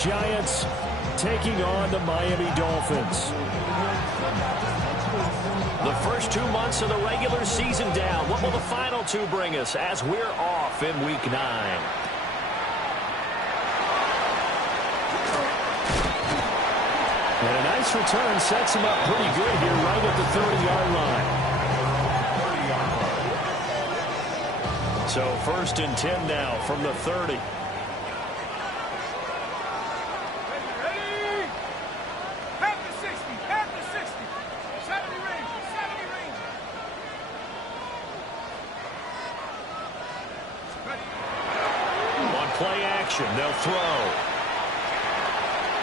Giants taking on the Miami Dolphins. The first 2 months of the regular season down. What will the final two bring us as we're off in Week 9? And a nice return sets him up pretty good here right at the 30-yard line. So 1st and 10 now from the 30. Play action, they'll throw.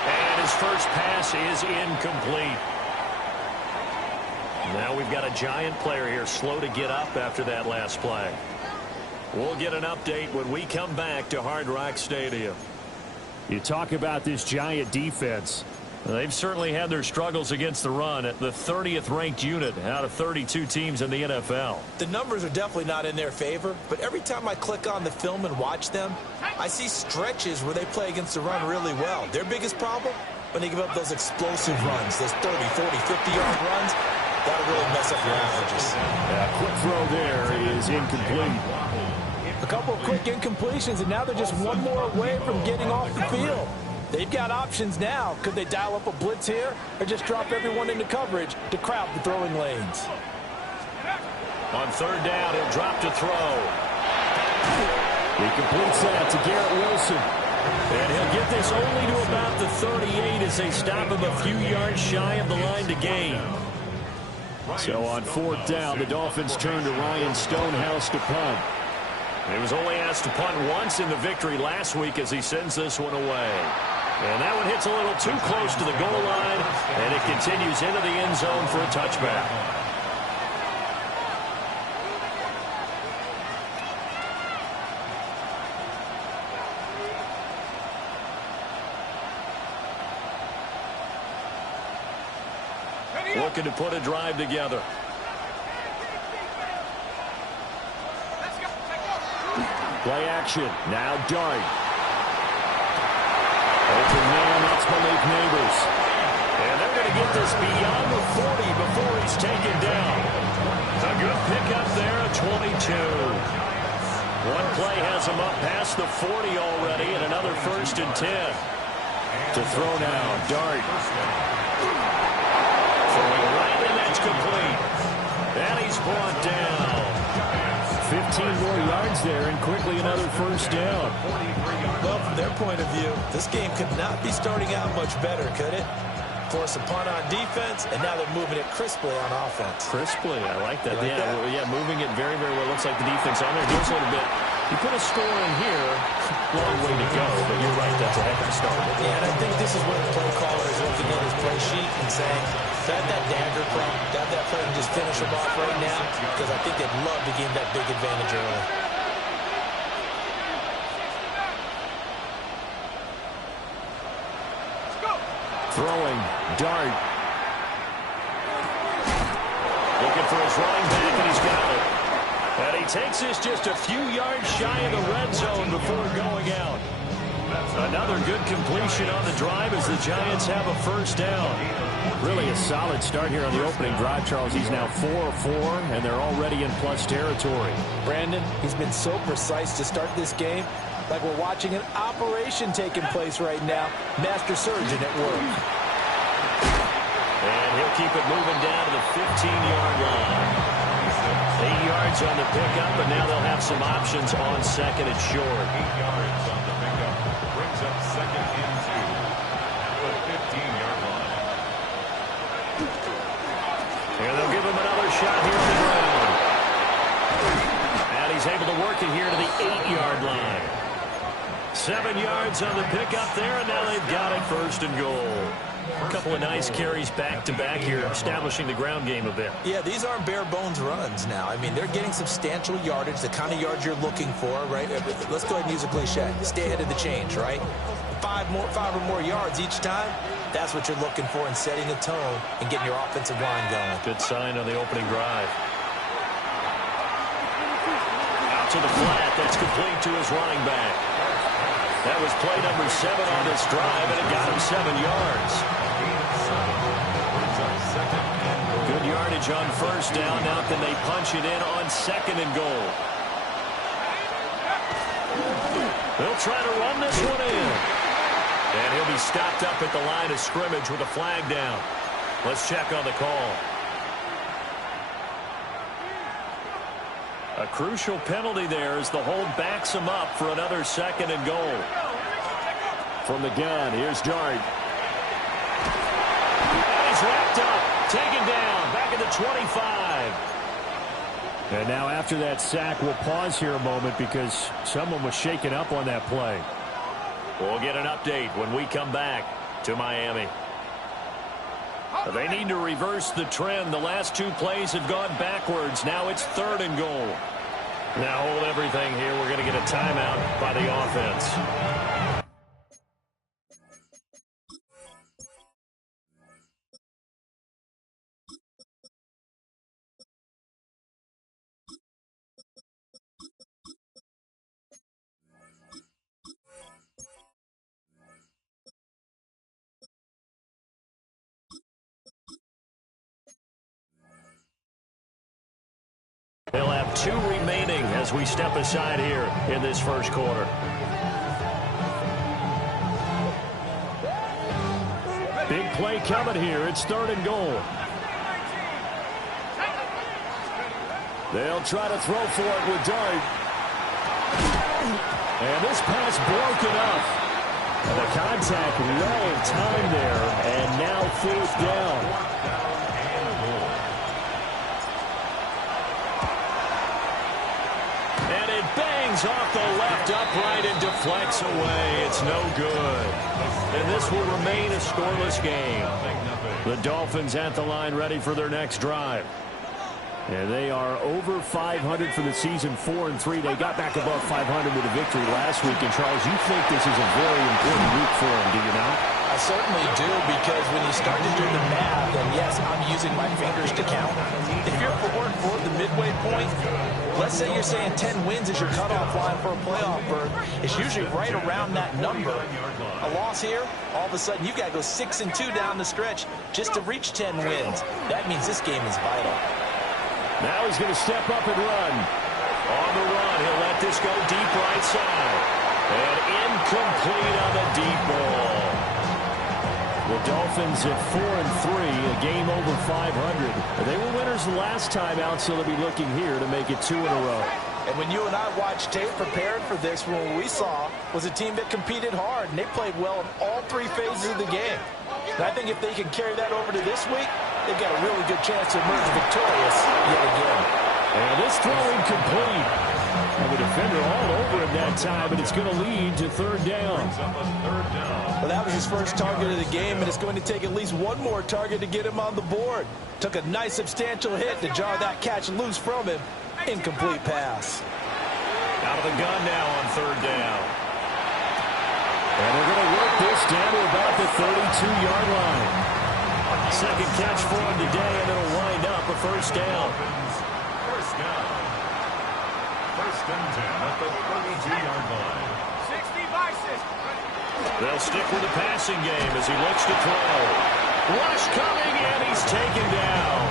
And his first pass is incomplete. Now we've got a Giant player here slow to get up after that last play. We'll get an update when we come back to Hard Rock Stadium. You talk about this Giant defense. They've certainly had their struggles against the run at the 30th ranked unit out of 32 teams in the NFL. The numbers are definitely not in their favor, but every time I click on the film and watch them, I see stretches where they play against the run really well. Their biggest problem, when they give up those explosive runs, those 30, 40, 50-yard runs, that'll really mess up your averages. Yeah, quick throw there is incomplete. A couple of quick incompletions, and now they're just one more away from getting off the field. They've got options now. Could they dial up a blitz here or just drop everyone into coverage to crowd the throwing lanes? On 3rd down, he'll drop to throw. He completes that to Garrett Wilson. And he'll get this only to about the 38 as they stop him a few yards shy of the line to gain. So on 4th down, the Dolphins turn to Ryan Stonehouse to punt. He was only asked to punt once in the victory last week as he sends this one away. And that one hits a little too close to the goal line, and it continues into the end zone for a touchback. Looking to put a drive together. Play action. Now Dart. Open man, that's Malik Neighbors. And they're going to get this beyond the 40 before he's taken down. A good pickup there, a 22. One play has him up past the 40 already, and another 1st and 10. To throw now, Dart. Throwing right, and that's complete. And he's brought down. 15 more yards there, and quickly another 1st down. Well, from their point of view, this game could not be starting out much better, could it? Force a punt on defense, and now they're moving it crisply on offense. Crisply, I like that. Like that? Yeah, moving it very, very well. Looks like the defense on there goes a little bit. You put a score in here, long way to go, but you're right, that's a heck of a start. Yeah, and I think this is where the play caller is looking at his play sheet and saying, grab that dagger play, grab that play and just finish him off right now, because I think they'd love to gain that big advantage early. Throwing, Dart. Looking for his running back, and he's got it. And he takes this just a few yards shy of the red zone before going out. Another good completion on the drive as the Giants have a 1st down. Really a solid start here on the opening drive, Charles. He's now 4 of 4, and they're already in plus territory. Brandon, he's been so precise to start this game, like we're watching an operation taking place right now. Master surgeon at work. And he'll keep it moving down to the 15-yard line. 8 yards on the pickup, but now they'll have some options on 2nd and short. 8 yards on the pickup brings up 2nd and 2 at the 15-yard line. And they'll give him another shot here on the ground. And he's able to work it here to the 8-yard line. 7 yards on the pickup there, and now they've got it 1st and goal. A couple of nice carries back-to-back here, establishing the ground game a bit. Yeah, these aren't bare-bones runs now. I mean, they're getting substantial yardage, the kind of yards you're looking for, right? Let's go ahead and use a cliche. Stay ahead of the change, right? 5 or more yards each time, that's what you're looking for in setting a tone and getting your offensive line going. Good sign on the opening drive. Out to the flat, that's complete to his running back. That was play number 7 on this drive, and it got him 7 yards. Good yardage on first down. Now can they punch it in on 2nd and goal? They'll try to run this one in. And he'll be stopped up at the line of scrimmage with a flag down. Let's check on the call. A crucial penalty there as the hold backs him up for another 2nd and goal. From the gun, here's Dart. And he's wrapped up, taken down, back at the 25. And now after that sack, we'll pause here a moment because someone was shaken up on that play. We'll get an update when we come back to Miami. They need to reverse the trend. The last 2 plays have gone backwards. Now it's 3rd and goal. Now hold everything here. We're going to get a timeout by the offense. They'll have 2 remaining as we step aside here in this first quarter. Big play coming here. It's 3rd and goal. They'll try to throw for it with Dart. And this pass broken up. And the contact well in time there. And now 4th down. Bangs off the left upright and deflects away. It's no good. And this will remain a scoreless game. The Dolphins at the line ready for their next drive. And they are over 500 for the season, 4-3. They got back above 500 with a victory last week. And, Charles, you think this is a very important week for them, do you not? I certainly do, because when you start to do the math, and yes, I'm using my fingers to count. If you're for the midway point, let's say you're saying 10 wins is your cutoff line for a playoff berth. It's usually right around that number. A loss here, all of a sudden you've got to go 6-2 down the stretch just to reach 10 wins. That means this game is vital. Now he's going to step up and run. On the run, he'll let this go deep right side. And incomplete on the deep ball. The Dolphins at 4-3, a game over 500. They were winners the last time out, so they'll be looking here to make it 2 in a row. And when you and I watched tape prepared for this, what we saw was a team that competed hard, and they played well in all 3 phases of the game. And I think if they can carry that over to this week, they've got a really good chance to emerge victorious yet again. And this throw incomplete. And the defender all over him that time, and it's going to lead to 3rd down. Well, that was his first target of the game, and it's going to take at least one more target to get him on the board. Took a nice substantial hit to jar that catch loose from him. Incomplete pass. Out of the gun now on 3rd down. And they're going to work this down to about the 32-yard line. Second catch for him today, and it'll wind up a 1st down. First down. 1st and 10 at the 32-yard line. 60 They'll stick with the passing game as he looks to throw. Rush coming, and he's taken down.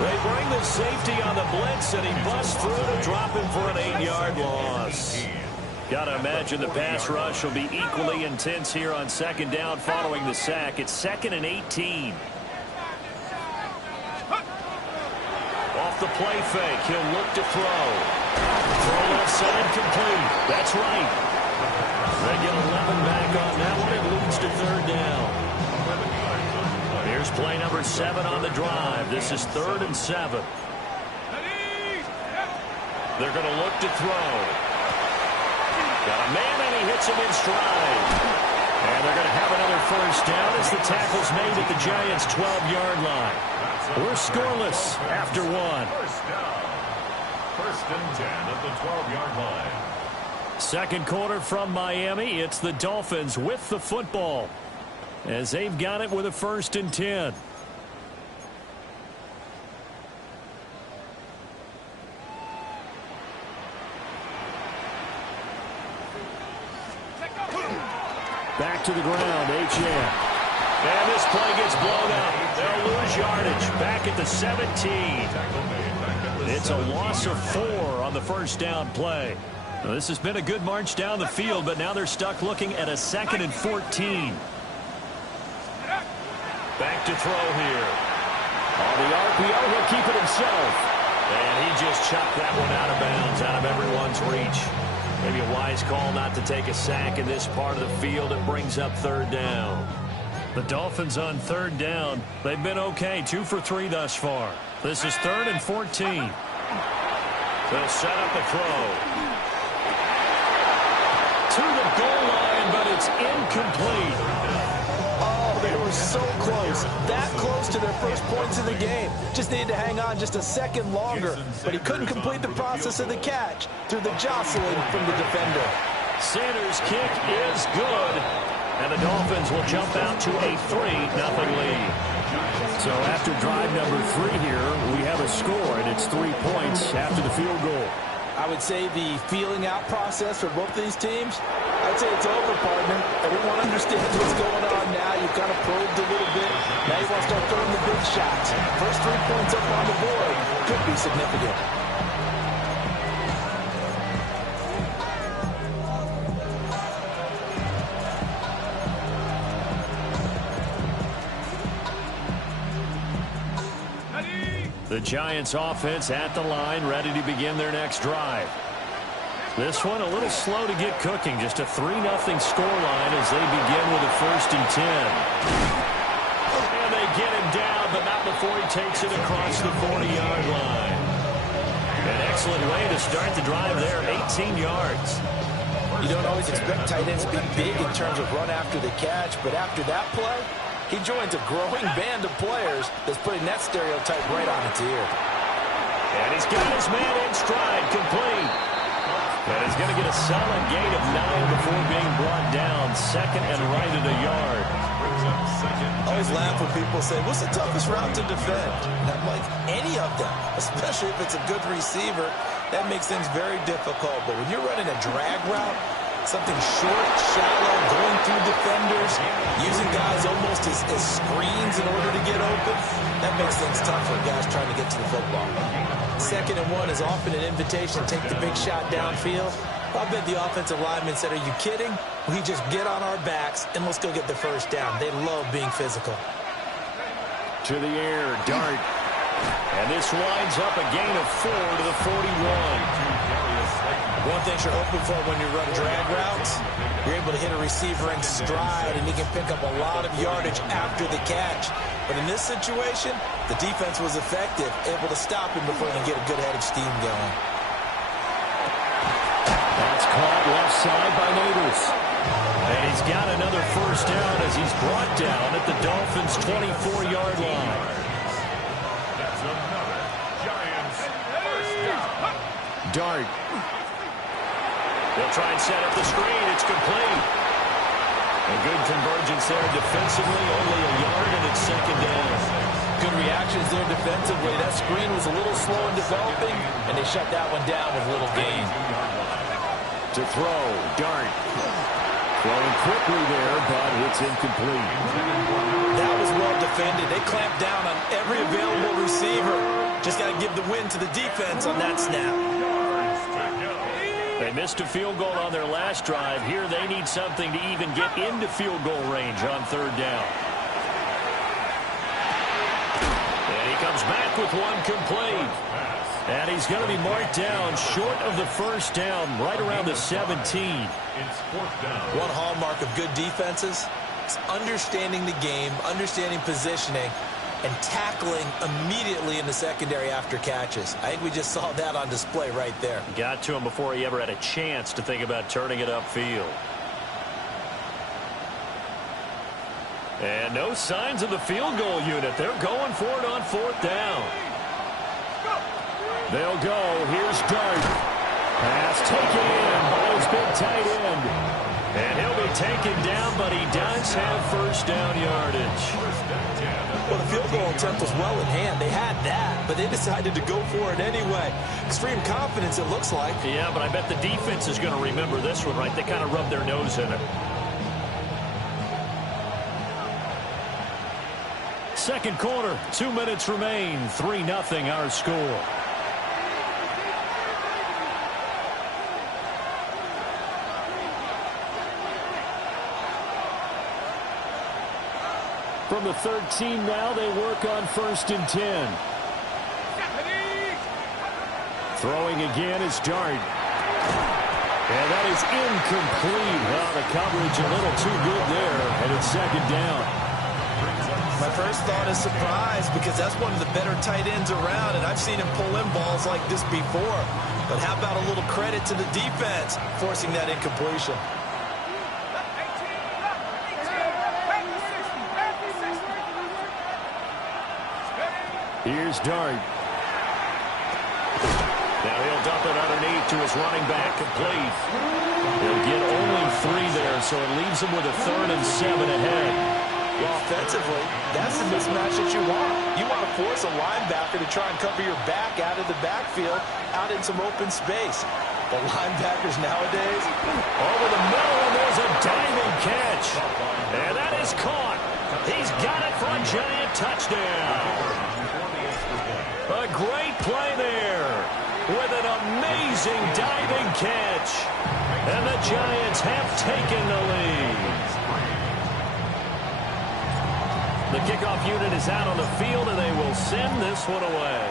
They bring the safety on the blitz, and he busts through to drop him for an 8-yard loss. Got to imagine the pass rush will be equally intense here on 2nd down following the sack. It's 2nd and 18. Off the play fake, he'll look to throw. Throw left side complete. That's right. They get 11 back on that one. It leads to 3rd down. Here's play number 7 on the drive. This is 3rd and 7. They're going to look to throw. Got a man, and he hits him in stride. And they're going to have another 1st down as the tackle's made at the Giants' 12-yard line. We're scoreless after 1. 1st down. 1st and 10 at the 12-yard line. Second quarter from Miami. It's the Dolphins with the football as they've got it with a 1st and 10. back to the ground. H.M. And this play gets blown up. They'll lose yardage back at the 17. It's a loss of 4 on the first down play. Now, this has been a good march down the field, but now they're stuck looking at a 2nd and 14. Back to throw here. On the RPO, he'll keep it himself. And he just chucked that one out of bounds, out of everyone's reach. Maybe a wise call not to take a sack in this part of the field. It brings up 3rd down. The Dolphins on 3rd down. They've been okay, 2 for 3 thus far. This is 3rd and 14. They'll set up the throw. To the goal line, but it's incomplete. Oh, they were so close. That close to their first points in the game. Just needed to hang on just a second longer. But he couldn't complete the process of the catch through the jostling from the defender. Sanders' kick is good. And the Dolphins will jump out to a 3-0 lead. So after drive number 3 here, we have a score, and it's 3 points after the field goal. I would say the feeling out process for both these teams, I'd say it's over, partner. Everyone understands what's going on now. You've kind of probed a little bit. Now you want to start throwing the big shots. First 3 points up on the board could be significant. The Giants offense at the line, ready to begin their next drive. This one a little slow to get cooking. Just a 3-0 scoreline as they begin with a 1st and 10. And they get him down, but not before he takes it across the 40-yard line. An excellent way to start the drive there, 18 yards. You don't always expect tight ends to be big in terms of run after the catch, but after that play, he joins a growing band of players that's putting that stereotype right on its ear. And he's got his man in stride, complete. And he's going to get a solid gain of 9 before being brought down. 2nd and right at a yard. I always laugh when people say, what's the toughest route to defend? And I'm like, any of them, especially if it's a good receiver. That makes things very difficult. But when you're running a drag route, something short, shallow, going through defenders, using guys almost as screens in order to get open, that makes things tough for guys trying to get to the football. 2nd and 1 is often an invitation to take the big shot downfield. I bet the offensive lineman said, are you kidding? We just get on our backs and let's go get the 1st down. They love being physical. To the air, Dart. And this winds up a gain of 4 to the 41. One thing you're hoping for when you run drag routes, you're able to hit a receiver in stride, and he can pick up a lot of yardage after the catch. But in this situation, the defense was effective, able to stop him before he can get a good head of steam going. That's caught left side by Neighbors. And he's got another 1st down as he's brought down at the Dolphins' 24-yard line. That's another Giants 1st down. Dart. They'll try and set up the screen. It's complete. A good convergence there defensively. Only a yard, and it's 2nd down. Good reactions there defensively. That screen was a little slow in developing, and they shut that one down with little gain. To throw, Dart. Throwing quickly there, but it's incomplete. That was well defended. They clamped down on every available receiver. Just got to give the win to the defense on that snap. They missed a field goal on their last drive. Here they need something to even get into field goal range on 3rd down. And he comes back with one complete. And he's going to be marked down short of the 1st down, right around the 17. One hallmark of good defenses is understanding the game, understanding positioning, and tackling immediately in the secondary after catches. I think we just saw that on display right there. Got to him before he ever had a chance to think about turning it upfield. And no signs of the field goal unit. They're going for it on 4th down. They'll go. Here's Dart. Pass taken in by his big tight end. And he'll be taken down, but he does have 1st down yardage. Well, the field goal attempt was well in hand. They had that, but they decided to go for it anyway. Extreme confidence, it looks like. Yeah, but I bet the defense is going to remember this one, right? They kind of rubbed their nose in it. Second quarter, 2 minutes remain. 3-0 our score. From the 13 now, they work on 1st and 10. Throwing again is Dart. And that is incomplete. Well, the coverage a little too good there, and it's 2nd down. My first thought is surprise, because that's one of the better tight ends around, and I've seen him pull in balls like this before. But how about a little credit to the defense forcing that incompletion? Here's Dart. Now he'll dump it underneath to his running back, complete. They'll get only 3 there, so it leaves them with a 3rd and 7 ahead. Well, offensively, that's the mismatch that you want. You want to force a linebacker to try and cover your back out of the backfield, out in some open space. But linebackers nowadays, over the middle, and there's a diving catch. And that is caught. He's got it for a giant touchdown. A great play there with an amazing diving catch. And the Giants have taken the lead. The kickoff unit is out on the field, and they will send this one away.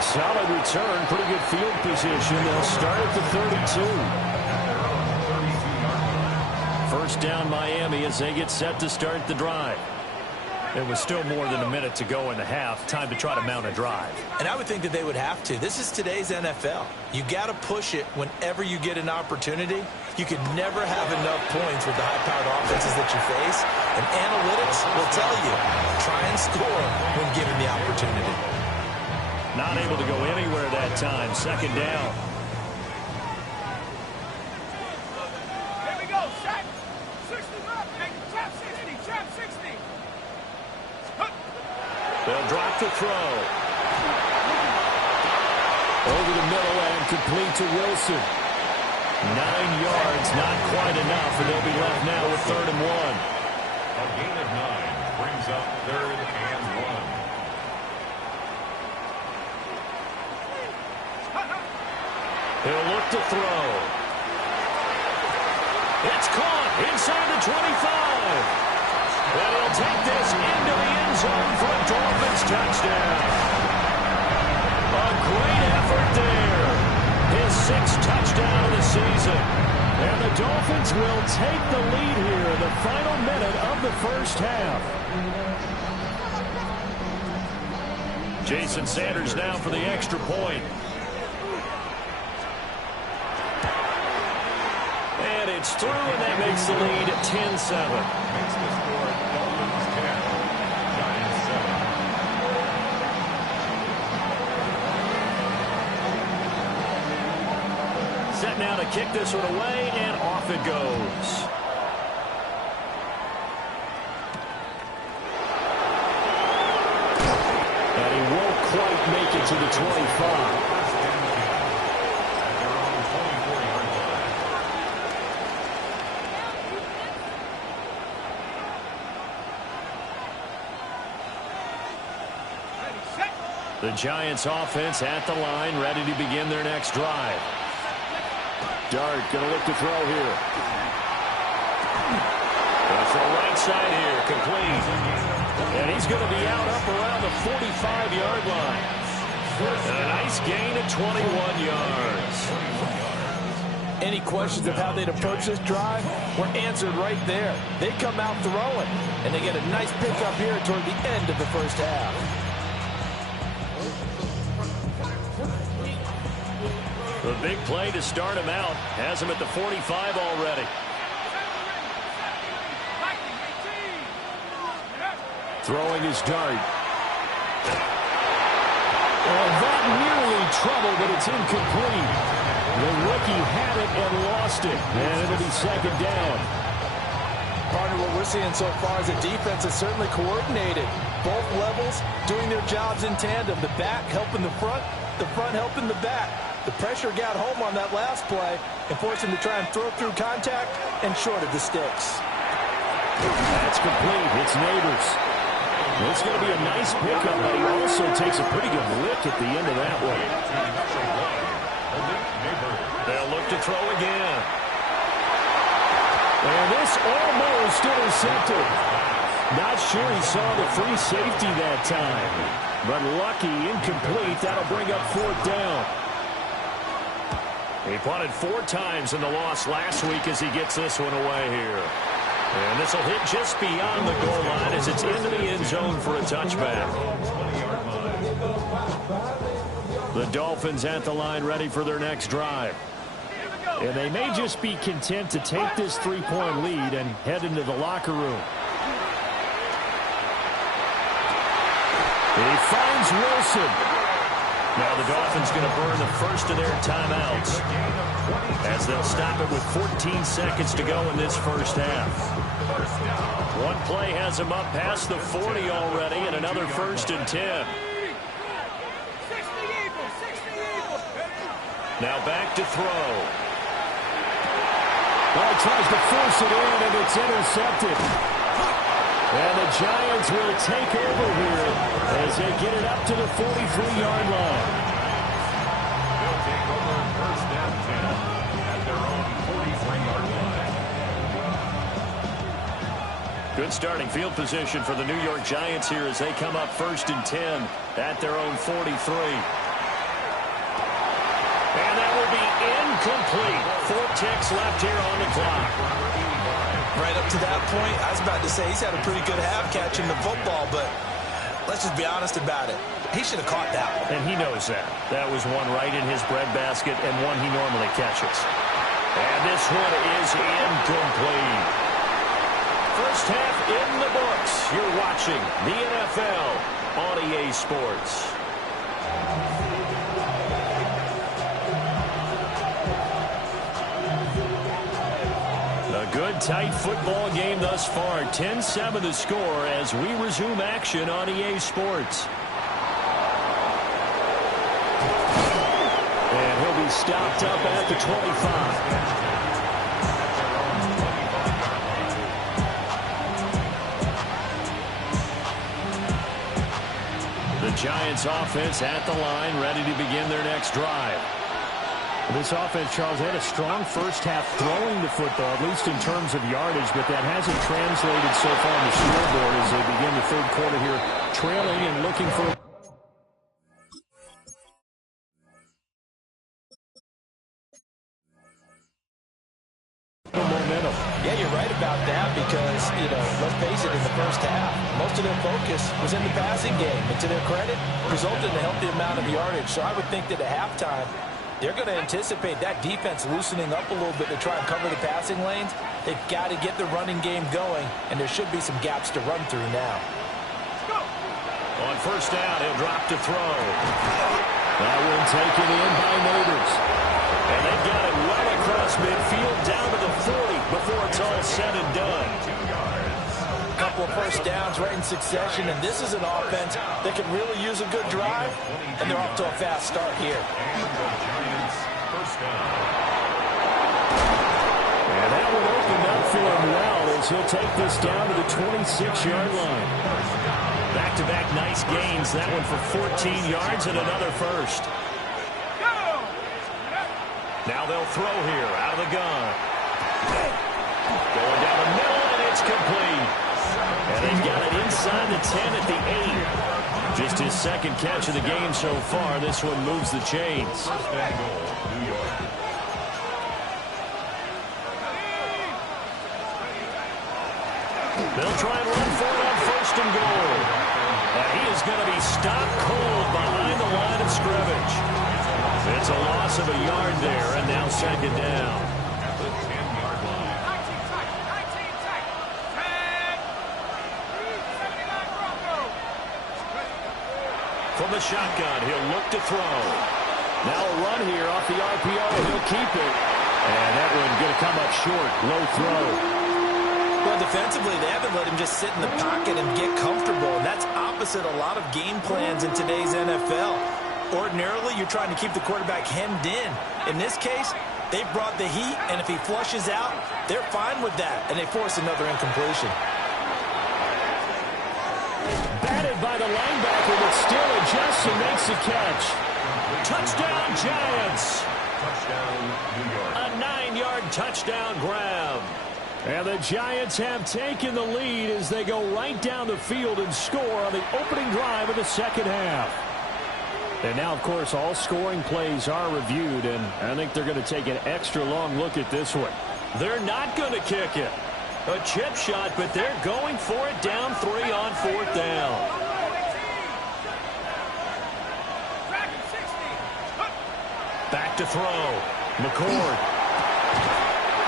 Solid return, pretty good field position. They'll start at the 32. First down Miami as they get set to start the drive. It was still more than a minute to go in the half. Time to try to mount a drive. and I would think that they would have to. This is today's NFL. You got to push it whenever you get an opportunity. You can never have enough points with the high-powered offenses that you face. And analytics will tell you, try and score when given the opportunity. Not able to go anywhere that time. Second down. Here we go. Shot. 60 up. Trap 60. Trap 60. They'll drop the throw. Over the middle and complete to Wilson. 9 yards, not quite enough, and they'll be left now with 3rd and 1. A gain of 9 brings up 3rd and 1. He'll look to throw. It's caught inside the 25. And he'll take this into the end zone for a Dolphins touchdown. A great effort there. His 6th touchdown of the season. And the Dolphins will take the lead here in the final minute of the first half. Jason Sanders now for the extra point. And it's through, and that makes the lead 10-7. Makes the score Dolphins 10, Giants 7. Set now to kick this one away, and off it goes. And he won't quite make it to the 25. The Giants offense at the line, ready to begin their next drive. Dart going to look to throw here. Going for the right side here, complete. And he's going to be out up around the 45-yard line. And a nice gain of 21 yards. Any questions of how they'd approach this drive were answered right there. They come out throwing, and they get a nice pickup here toward the end of the first half. The big play to start him out. Has him at the 45 already. Throwing his Dart. Oh, that nearly trouble, but it's incomplete. The rookie had it and lost it. And it'll be 2nd down. Partner, what we're seeing so far is the defense is certainly coordinated. Both levels doing their jobs in tandem. The back helping the front helping the back. The pressure got home on that last play and forced him to try and throw through contact and short of the sticks. That's complete. It's Neighbors. It's going to be a nice pickup, but he also takes a pretty good lick at the end of that one. They'll look to throw again. And this almost intercepted. Not sure he saw the free safety that time. But lucky, incomplete. That'll bring up 4th down. He punted 4 times in the loss last week as he gets this one away here. And this will hit just beyond the goal line as it's into the end zone for a touchback. The Dolphins at the line ready for their next drive. And they may just be content to take this 3-point lead and head into the locker room. He finds Wilson. Now the Dolphins going to burn the first of their timeouts as they'll stop it with 14 seconds to go in this first half. One play has them up past the 40 already, and another 1st and 10. Now back to throw. Well, he tries to force it in, and it's intercepted. And the Giants will take over here as they get it up to the 43-yard line. They'll take over 1st and 10 at their own 43-yard line. Good starting field position for the New York Giants here as they come up 1st and 10 at their own 43. And that will be incomplete. 4 ticks left here on the clock. Right up to that point, I was about to say he's had a pretty good half catching the football, but let's just be honest about it. He should have caught that one. And he knows that. That was one right in his breadbasket and one he normally catches. And this one is incomplete. First half in the books. You're watching the NFL on EA Sports. Good tight football game thus far. 10-7 the score as we resume action on EA Sports. And he'll be stopped up at the 25. The Giants offense at the line, ready to begin their next drive. This offense, Charles, had a strong first half throwing the football, at least in terms of yardage, but that hasn't translated so far on the scoreboard as they begin the 3rd quarter here, trailing and looking for momentum. Yeah, you're right about that because, let's face it, in the first half, most of their focus was in the passing game. And to their credit, resulted in a healthy amount of yardage. So I would think that at halftime, they're going to anticipate that defense loosening up a little bit to try and cover the passing lanes. They've got to get the running game going, and there should be some gaps to run through now. On 1st down, he'll drop to throw. That one taken in by Neighbors. And they've got it well across midfield down to the 40 before it's all said and done. A couple of first downs right in succession, and this is an offense that can really use a good drive, and they're off to a fast start here. And that one opened up for him well as he'll take this down to the 26-yard line. Back-to-back nice gains. That one for 14 yards and another 1st. Now they'll throw here out of the gun. Going down the middle, and it's complete. And they've got it inside the 10 at the 8. Just his 2nd catch of the game so far. This one moves the chains. First and goal, New York. They'll try and run for it on 1st and goal. And he is going to be stopped cold behind the line of scrimmage. It's a loss of a yard there, and now 2nd down. At the 10-yard line. 19 tight. 19 tight. 10. From the shotgun, he'll look to throw. Now a run here off the RPO, and he'll keep it. And that one going to come up short. Low throw. Well, defensively, they haven't let him just sit in the pocket and get comfortable, and that's opposite a lot of game plans in today's NFL. Ordinarily, you're trying to keep the quarterback hemmed in. In this case, they brought the heat, and if he flushes out, they're fine with that, and they force another incompletion. Batted by the linebacker, but still adjusts and makes the catch. Touchdown, Giants. Touchdown, New York. A 9-yard touchdown grab. And the Giants have taken the lead as they go right down the field and score on the opening drive of the second half. And now, of course, all scoring plays are reviewed, and I think they're going to take an extra long look at this one. They're not going to kick it. A chip shot, but they're going for it down 3 on 4th down. Back to throw. McCord.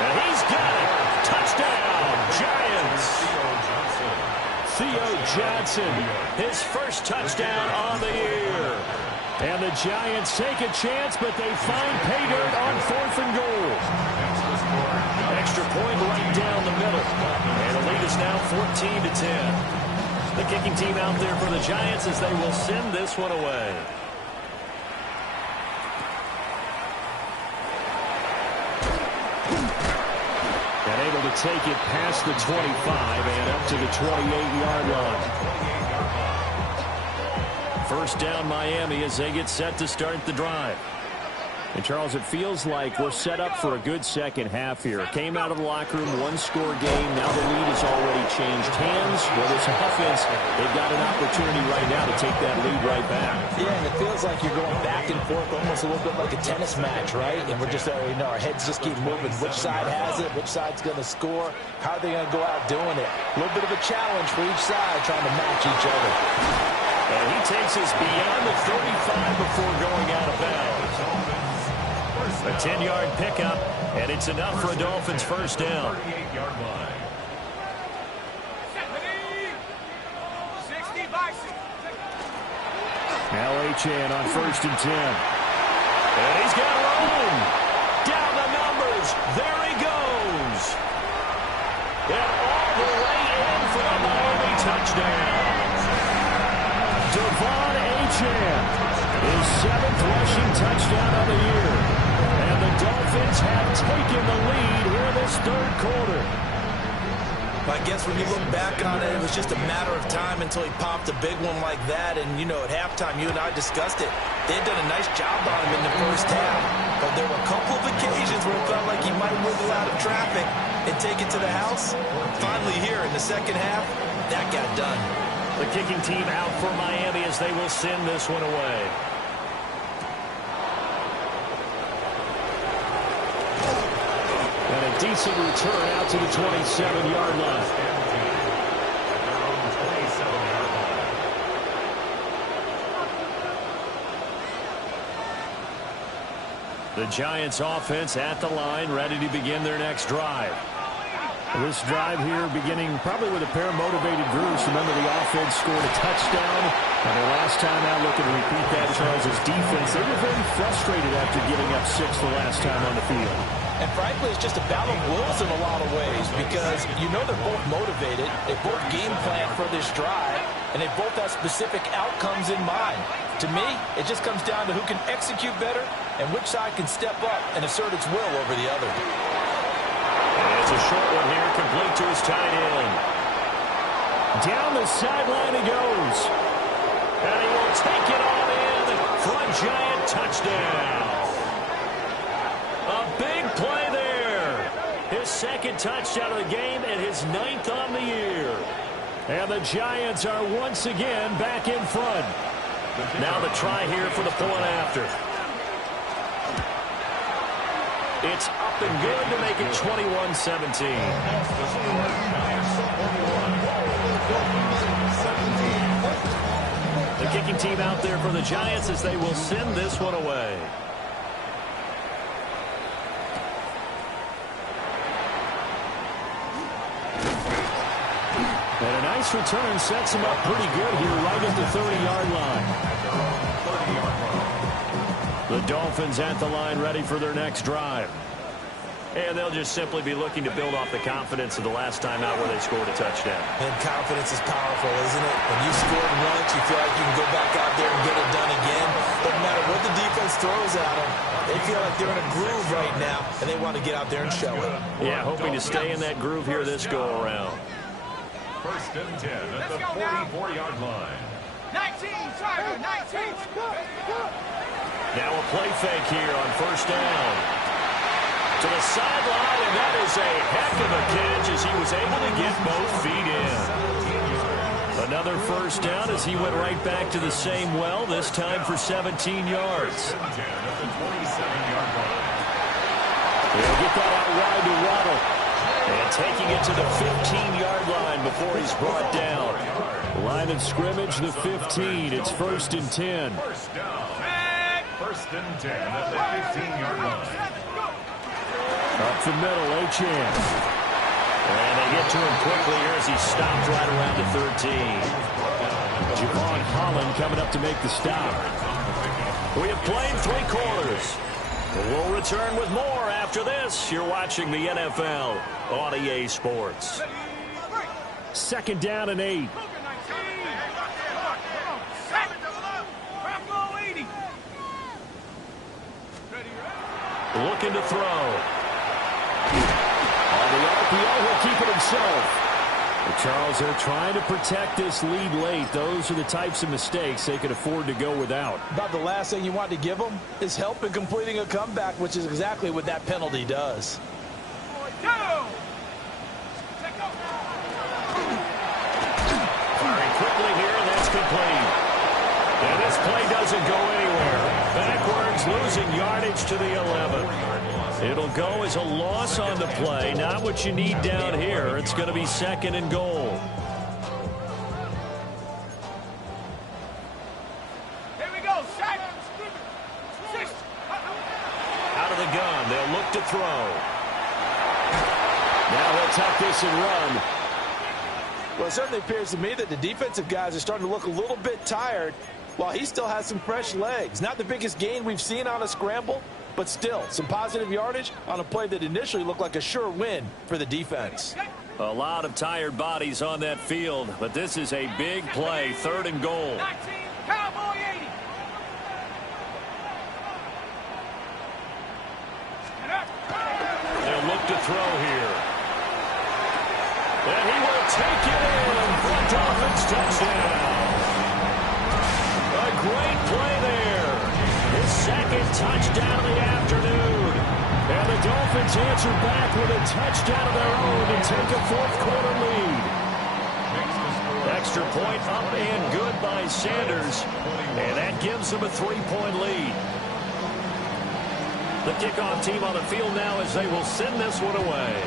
And he's got it. Touchdown, Giants. Theo Johnson, his first touchdown on the year. And the Giants take a chance, but they find pay dirt on 4th and goal. Extra point right down the middle. And the lead is now 14-10. The kicking team out there for the Giants as they will send this one away. And able to take it past the 25 and up to the 28-yard line. First down, Miami, as they get set to start the drive. And, Charles, it feels like we're set up for a good second half here. Came out of the locker room, one-score game. Now the lead has already changed hands. Well, this offense, they've got an opportunity right now to take that lead right back. Yeah, and it feels like you're going back and forth, almost a little bit like a tennis match, right? And we're just, our heads just keep moving. Which side has it? Which side's going to score? How are they going to go out doing it? A little bit of a challenge for each side, trying to match each other. And he takes us beyond the 35 before going out of bounds. A 10-yard pickup, and it's enough for a Dolphins first down. 38-yard line. Now Achane on 1st and 10. And he's got room. Down the numbers. There he goes. And all the way in for a Miami touchdown. Devon Achane, his 7th rushing touchdown of the year. And the Dolphins have taken the lead here this third quarter. I guess when you look back on it, it was just a matter of time until he popped a big one like that. And, at halftime, you and I discussed it. They had done a nice job on him in the first half. But there were a couple of occasions where it felt like he might wiggle out of traffic and take it to the house. Finally here in the second half, that got done. The kicking team out for Miami as they will send this one away. And a decent return out to the 27-yard line. The Giants offense at the line, ready to begin their next drive. This drive here beginning probably with a pair of motivated groups. Remember, the offense scored a touchdown. And their last time out, looking to repeat that, Charles' defense, they were very frustrated after giving up 6 the last time on the field. And frankly, it's just a battle of wills in a lot of ways because they're both motivated. They both game plan for this drive, and they both have specific outcomes in mind. To me, it just comes down to who can execute better and which side can step up and assert its will over the other. And it's a short one here, complete to his tight end. Down the sideline he goes. And he will take it on in for a Giant touchdown. A big play there. His second touchdown of the game and his 9th on the year. And the Giants are once again back in front. Now the try here for the point after. It's up and good to make it 21-17. The kicking team out there for the Giants as they will send this one away. And a nice return sets him up pretty good here right at the 30-yard line. The Dolphins at the line ready for their next drive. And they'll just simply be looking to build off the confidence of the last time out where they scored a touchdown. And confidence is powerful, isn't it? When you scored once, you feel like you can go back out there and get it done again. Doesn't matter what the defense throws at them. They feel like they're in a groove right now, and they want to get out there and show it. Yeah, hoping to stay in that groove here this go-around. First and 10 at the 44-yard line. 19, Tiger, 19. Now a play fake here on first down. To the sideline, and that is a heck of a catch as he was able to get both feet in. Another first down as he went right back to the same well, this time for 17 yards. He'll get that out wide to Waddle. And taking it to the 15-yard line before he's brought down. Line of scrimmage, the 15. It's first and 10. First down. First and 10 at the 15-yard line. Up the middle, a chance. And they get to him quickly here as he stopped right around the 13. Javon Holland coming up to make the stop. We have played 3 quarters. We'll return with more after this. You're watching the NFL on EA Sports. Second down and 8. Looking to throw. On the RPO, he'll keep it himself. Charles, they're trying to protect this lead late. Those are the types of mistakes they could afford to go without. About the last thing you want to give them is help in completing a comeback, which is exactly what that penalty does. Firing quickly here, and that's complete. And this play doesn't go anywhere. Backwards, losing yardage to the 11. It'll go as a loss on the play. Not what you need down here. It's going to be second and goal. Here we go, Shaq. 6. Out of the gun, they'll look to throw. Now they'll tuck this and run. Well, it certainly appears to me that the defensive guys are starting to look a little bit tired while he still has some fresh legs. Not the biggest gain we've seen on a scramble, but still some positive yardage on a play that initially looked like a sure win for the defense. A lot of tired bodies on that field, but this is a big play, third and goal. 19, Cowboy 80. They'll look to throw here. And he will take it in for a Dolphins touchdown. A great play there. His second touchdown of the afternoon. And the Dolphins answer back with a touchdown of their own to take a fourth-quarter lead. Extra point up and good by Sanders. And that gives them a 3-point lead. The kickoff team on the field now as they will send this one away.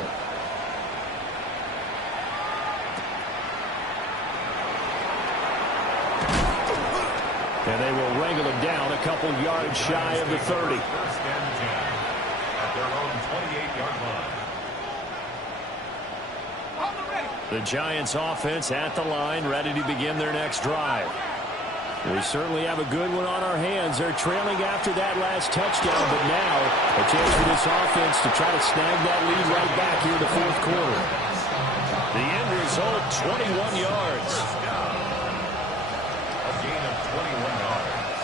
And they will wrangle him down a couple yards shy of the 30. First and 10 at their own 28-yard line. The Giants offense at the line, ready to begin their next drive. We certainly have a good one on our hands. They're trailing after that last touchdown, but now a chance for this offense to try to snag that lead right back here in the fourth quarter. The end result, 21 yards. A gain of 21 yards.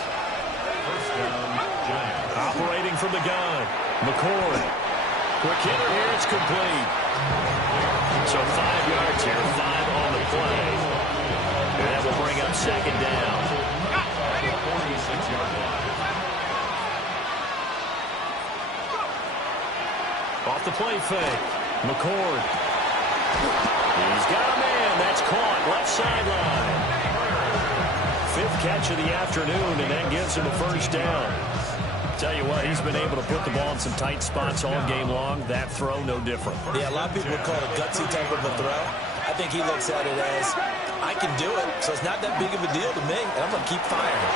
First down, Giants. Operating from the gun, McCord. Quick hitter here, it's complete. So 5 yards here, 5 on the play. And that will bring up second down. 46-yard line. Off the play fake, McCord. He's got a man, that's caught, left sideline. 5th catch of the afternoon, and that gives him a first down. Tell you what, he's been able to put the ball in some tight spots all game long. That throw, no different. Yeah, a lot of people would call it a gutsy type of a throw. I think he looks at it as, I can do it, so it's not that big of a deal to me, and I'm going to keep firing.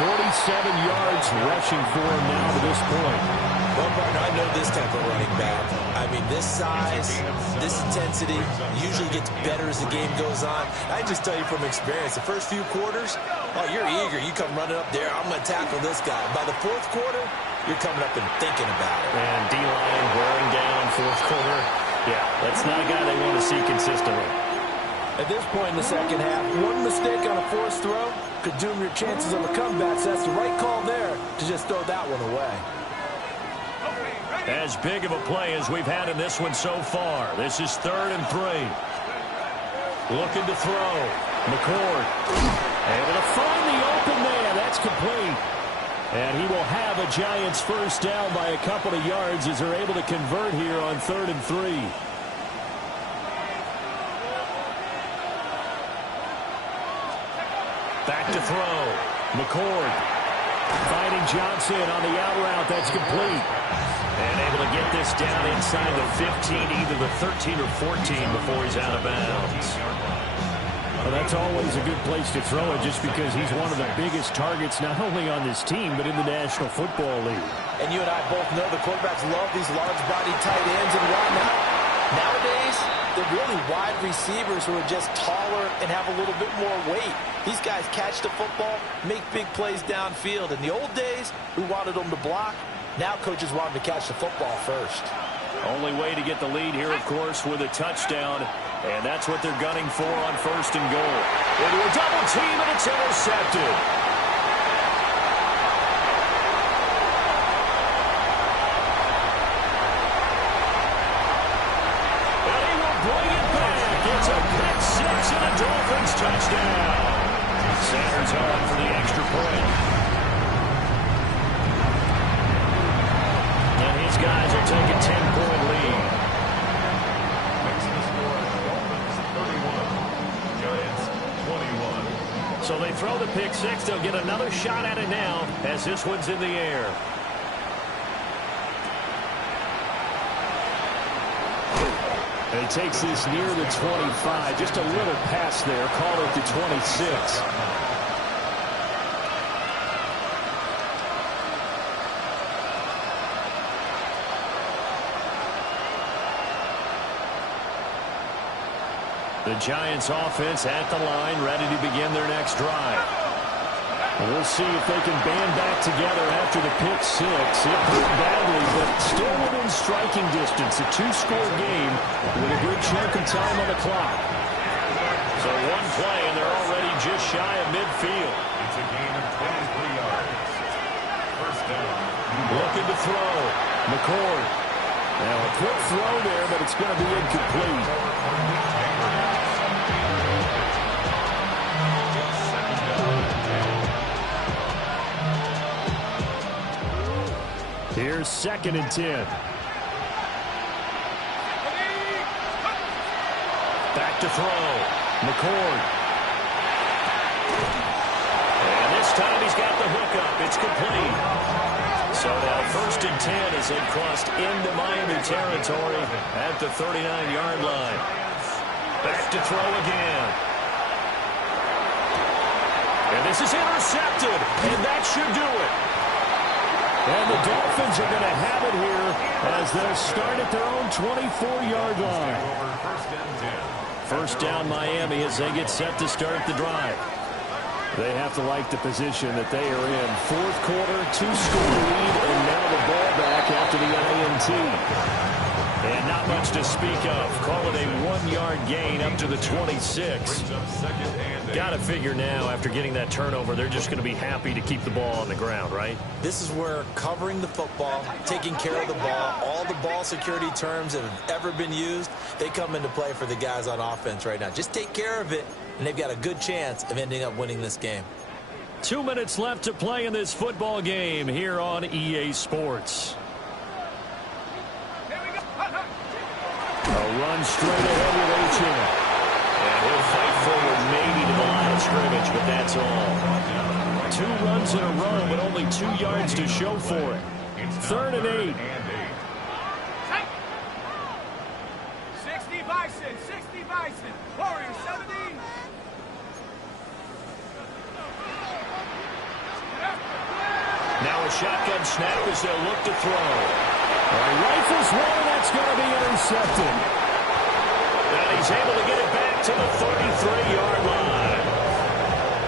47 yards rushing for him now to this point. Well, partner, I know this type of running back. I mean, this size, this intensity usually gets better as the game goes on. I just tell you from experience, the first few quarters, Oh, you're eager. You come running up there. I'm going to tackle this guy. By the fourth quarter, you're coming up and thinking about it. And D-line wearing down fourth quarter. Yeah, that's not a guy they want to see consistently. At this point in the second half, one mistake on a forced throw could doom your chances of a comeback. So that's the right call there to just throw that one away. As big of a play as we've had in this one so far. This is 3rd and 3. Looking to throw. McCord able to find the open man. That's complete. And he will have a Giants first down by a couple of yards as they're able to convert here on 3rd and 3. Back to throw. McCord finding Johnson on the out route. That's complete. And able to get this down inside the 15, either the 13 or 14 before he's out of bounds. Well, that's always a good place to throw it just because he's one of the biggest targets not only on this team but in the National Football League. And you and I both know the quarterbacks love these large-body tight ends and whatnot. Nowadays, they're really wide receivers who are just taller and have a little bit more weight. These guys catch the football, make big plays downfield. In the old days, we wanted them to block. Now coaches want them to catch the football first. Only way to get the lead here, of course, with a touchdown. And that's what they're gunning for on 1st and goal. Into a double team, and it's intercepted. And he will bring it back. It's a pick six and a Dolphins touchdown. Sanders on for the extra point. And his guys will take a 10-point lead. So they throw the pick six. They'll get another shot at it now as this one's in the air. And he takes this near the 25. Just a little pass there. Call it the 26. The Giants offense at the line, ready to begin their next drive. We'll see if they can band back together after the pick six. It hurt badly, but still within striking distance. A 2-score game with a good chunk of time on the clock. So one play, and they're already just shy of midfield. It's a gain of 23 yards. First down. Looking to throw. McCord. Now a quick throw there, but it's going to be incomplete. Here's 2nd and 10. Back to throw. McCord. And this time he's got the hookup. It's complete. So now 1st and 10 as they've crossed into Miami territory at the 39-yard line. Back to throw again. And this is intercepted. And that should do it. And the Dolphins are going to have it here as they'll start at their own 24-yard line. First down Miami as they get set to start the drive. They have to like the position that they are in. 4th quarter, 2-score lead, and now the ball back after the INT. And not much to speak of. Call it a 1-yard gain up to the 26. Got to figure now, after getting that turnover, they're just going to be happy to keep the ball on the ground, right? This is where covering the football, taking care of the ball, all the ball security terms that have ever been used, they come into play for the guys on offense right now. Just take care of it, and they've got a good chance of ending up winning this game. 2 minutes left to play in this football game here on EA Sports. A run straight ahead with Achane. And he'll fight forward maybe to the line of scrimmage, but that's all. 2 runs in a row, but only 2 yards to show for it. 3rd and 8. 60 Bison, 60 Bison. Warriors 70. Now a shotgun snap as they'll look to throw. Rifles one, that's going to be intercepted. And he's able to get it back to the 33-yard line.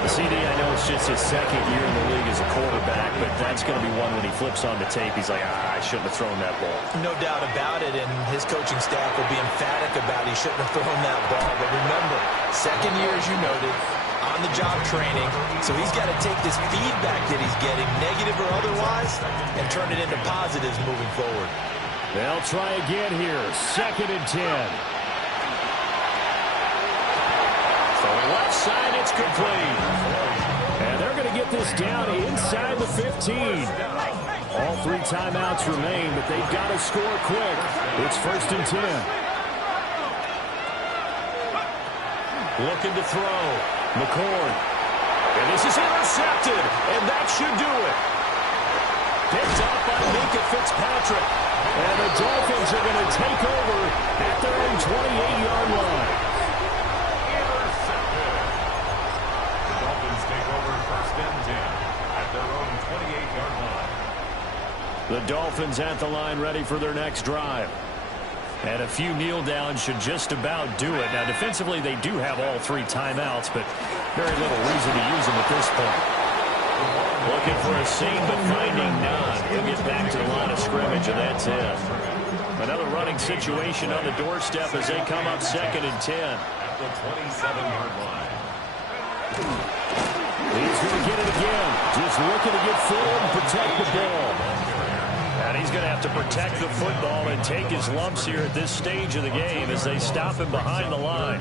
CD, I know it's just his second year in the league as a quarterback, but that's going to be one when he flips on the tape. He's like, I shouldn't have thrown that ball. No doubt about it, and his coaching staff will be emphatic about he shouldn't have thrown that ball. But remember, second year, as you noted, on-the-job training, so he's got to take this feedback that he's getting, negative or otherwise, and turn it into positives moving forward. They'll try again here, 2nd and 10. Left side, it's complete. And they're going to get this down inside the 15. All 3 timeouts remain, but they've got to score quick. It's 1st and 10. Looking to throw. McCord. And this is intercepted, and that should do it. Picked up by Minka Fitzpatrick. And the Dolphins are going to take over at their own 28-yard line. The Dolphins at the line ready for their next drive. And a few kneel downs should just about do it. Now, defensively, they do have all 3 timeouts, but very little reason to use them at this point. Looking for a seam, but finding none. He'll get back to the line of scrimmage, and that's it. Another running situation on the doorstep as they come up 2nd and 10. At the 27-yard line. He's going to get it again. Just looking to get forward and protect the ball. And he's going to have to protect the football and take his lumps here at this stage of the game as they stop him behind the line.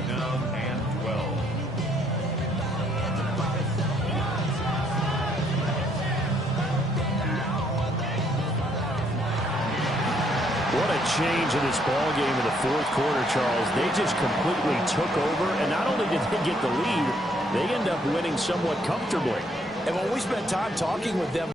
What a change in this ball game in the 4th quarter, Charles. They just completely took over, and not only did they get the lead, they end up winning somewhat comfortably. And when we spent time talking with them